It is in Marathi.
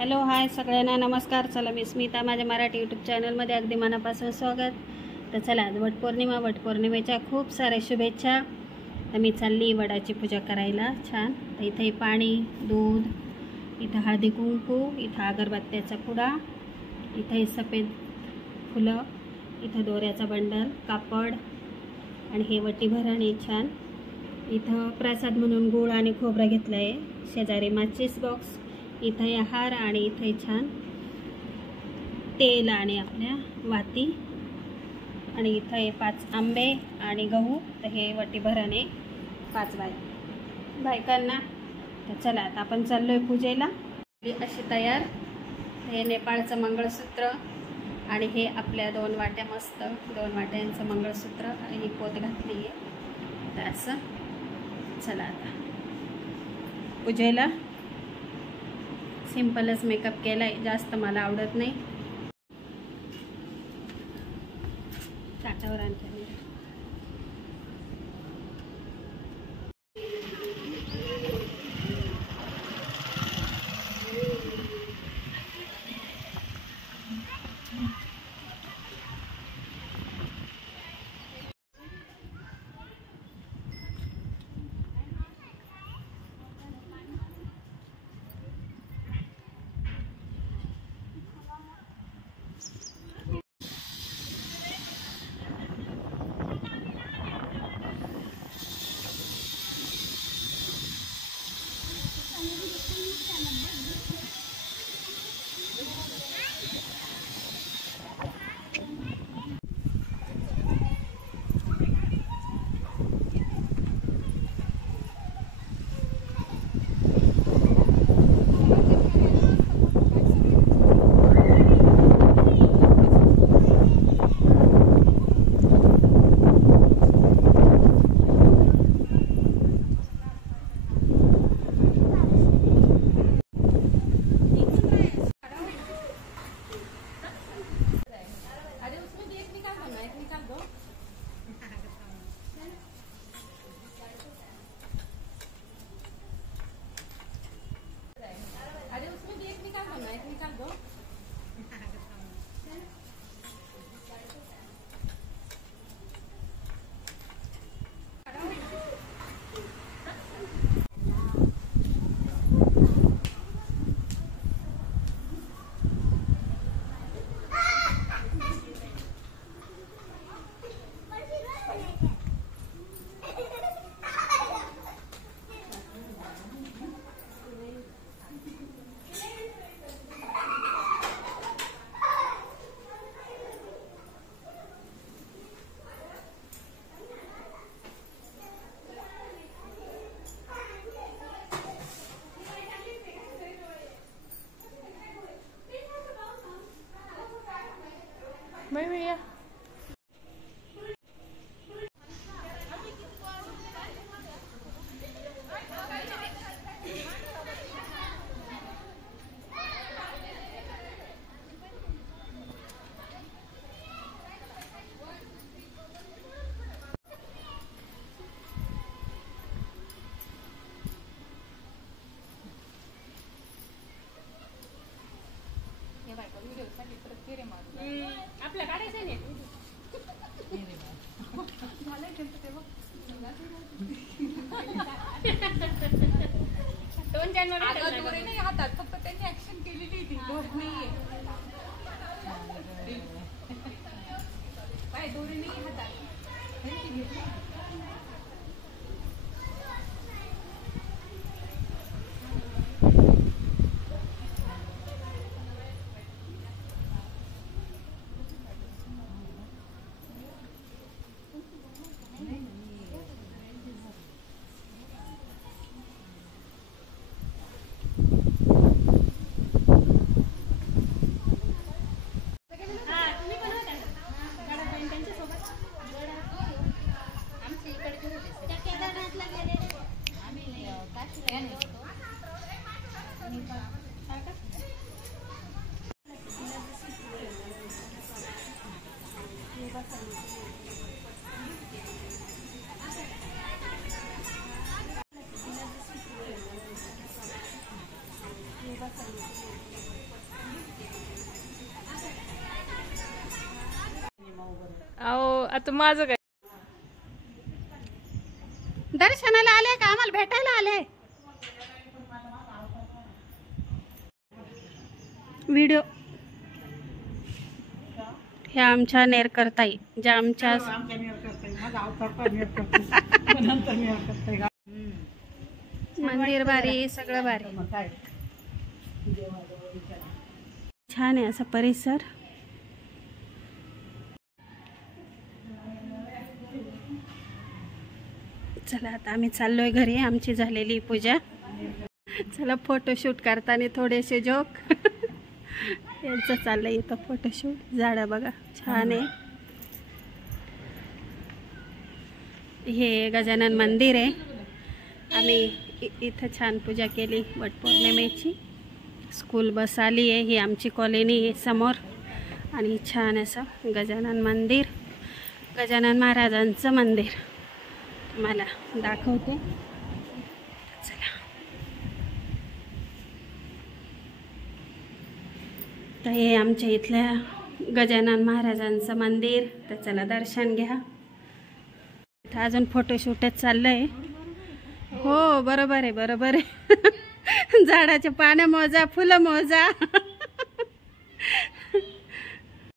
हॅलो हाय सगळ्यांना नमस्कार। चला मी स्मिता माझ्या मराठी यूट्यूब चॅनलमध्ये अगदी मनापासून स्वागत। तर चला आज वटपौर्णिमेच्या खूप साऱ्या शुभेच्छा। तर मी चालली वडाची पूजा करायला छान। तर इथे पाणी दूध, इथं हळदी कुंकू, इथं अगरबत्त्याचा पुडा, इथे सफेद फुलं, इथं दोऱ्याचा बंडल, कापड आणि हे वटी भरण आहे छान। इथं प्रसाद म्हणून गूळ आणि खोबरं घेतलं आहे। शेजारी माचीस बॉक्स, इथे हार आणि इथे छान तेल आणि आपल्या वाती आणि इथे 5 आंबे आणि गहू। तर हे वटी भरण आहे 5 बायकांना। तर चला आता आपण चाललोय पूजेला। अशी तयार। हे नेपाळचं मंगळसूत्र आणि हे आपल्या 2 वाट्या, मस्त 2 वाट्यांचं मंगळसूत्र आणि ही पोत घातली आहे। तर असं चला आता पूजेला सिंपलच मेकअप केलाय, जास्त मला आवडत नाही। ताटावर आणते मी। भैया आपल्या काढायचं नाही। दोन जानेवारी नाही हातात, फक्त त्यांनी ऍक्शन केलेली होती, दोरी नाहीये काय, दोरी नाही हातात। बस आता माझं काय दर्शनाला आले का आम्हाला भेटायला आले? व्हिडिओ ह्या आमच्या नेरकरताई ज्या आमच्या मंदिर भारी सगळं भारी छान आहे असा परिसर. चला आता आम्ही चाललोय घरी. आमची झालेली पूजा. चला फोटोशूट करताना थोडेसे जोक यांचं चाललंय इथं फोटोशूट. झाडं बघा छान आहे. हे गजानन मंदिर आहे. आम्ही इथं छान पूजा केली वटपौर्णिमेची. स्कूल बस आली आहे. ही आमची कॉलनी आहे समोर. आणि छान असं गजानन मंदिर, गजानन महाराजांचं मंदिर मला दाखवते. चला तर हे आमच्या इथल्या गजानन महाराजांचं मंदिर. तर चला दर्शन घ्या. इथं अजून फोटोशूटच चाललंय. हो बरोबर आहे बरोबर आहे. झाडाच्या पानं मोजा, फुलं मोजा.